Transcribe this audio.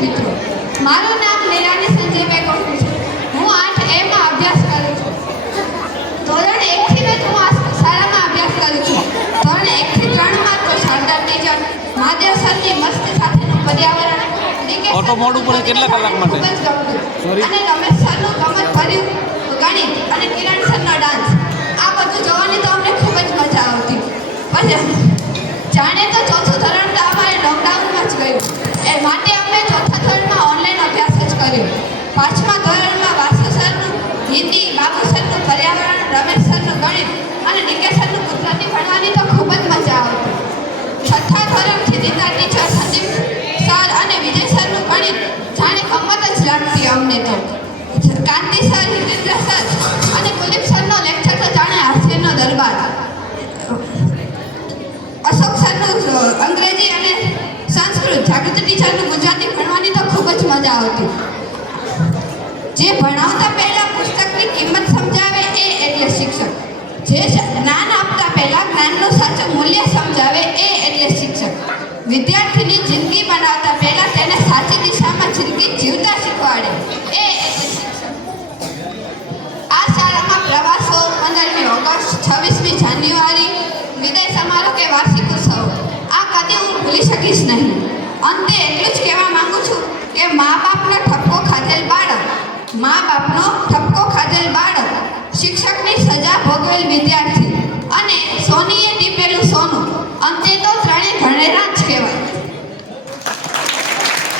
વિદ્યાર્થી મિત્રો. મારું નામ નિરાની સંજયભાઈ કોટલી છે. હું આઠ એમાં અભ્યાસ કરું છું. ધોરણ એકથી જ હું શાળામાં અભ્યાસ કરું છું. ધોરણ એકથી ત્રણમાં તો શારદા ટીચર મહાદેવ સરની મસ્તી સાથેનું પર્યાવરણ ઓટો મોડ ઉપર કેટલા કલાક માટે? ખૂબ જ ગમતું. અને રમેશ સરનું ગમત ભર્યું ગણિત અને કિરણ સરનો ડાન્સ આ બધું જોવાની તો અમને ખૂબ જ મજા આવતી. પણ જાણે તો તો કાંતિ સર હિતેન્દ્ર સર અને કુલદીપ સરનો લેક્ચર તો જાણે હાસ્યનો દરબાર. અશોક સરનું અંગ્રેજી અને સંસ્કૃત, જાગૃતિ ટીચરનું ગુજરાતી ભણવાની તો ખૂબ જ મજા આવતી. જે ભણાવતા પહેલા પુસ્તકની કિંમત સમજાવે એ એટલે શિક્ષક. જે જ્ઞાન આપતા પહેલા જ્ઞાનનું સાચું મૂલ્ય સમજાવે એ એટલે શિક્ષક. વિદ્યાર્થીની જિંદગી બનાવતા પહેલા તેને સાચી દિશામાં જિંદગી જીવતા જાન્યુઆરી વિદાય સમારોહ કે વાર્ષિક ઉત્સવ? આ કદી હું ભૂલી શકીશ નહીં. અંતે એટલું જ કહેવા માંગુ છું કે મા બાપનો ઠપકો ખાધેલ બાળક મા બાપનો ઠપકો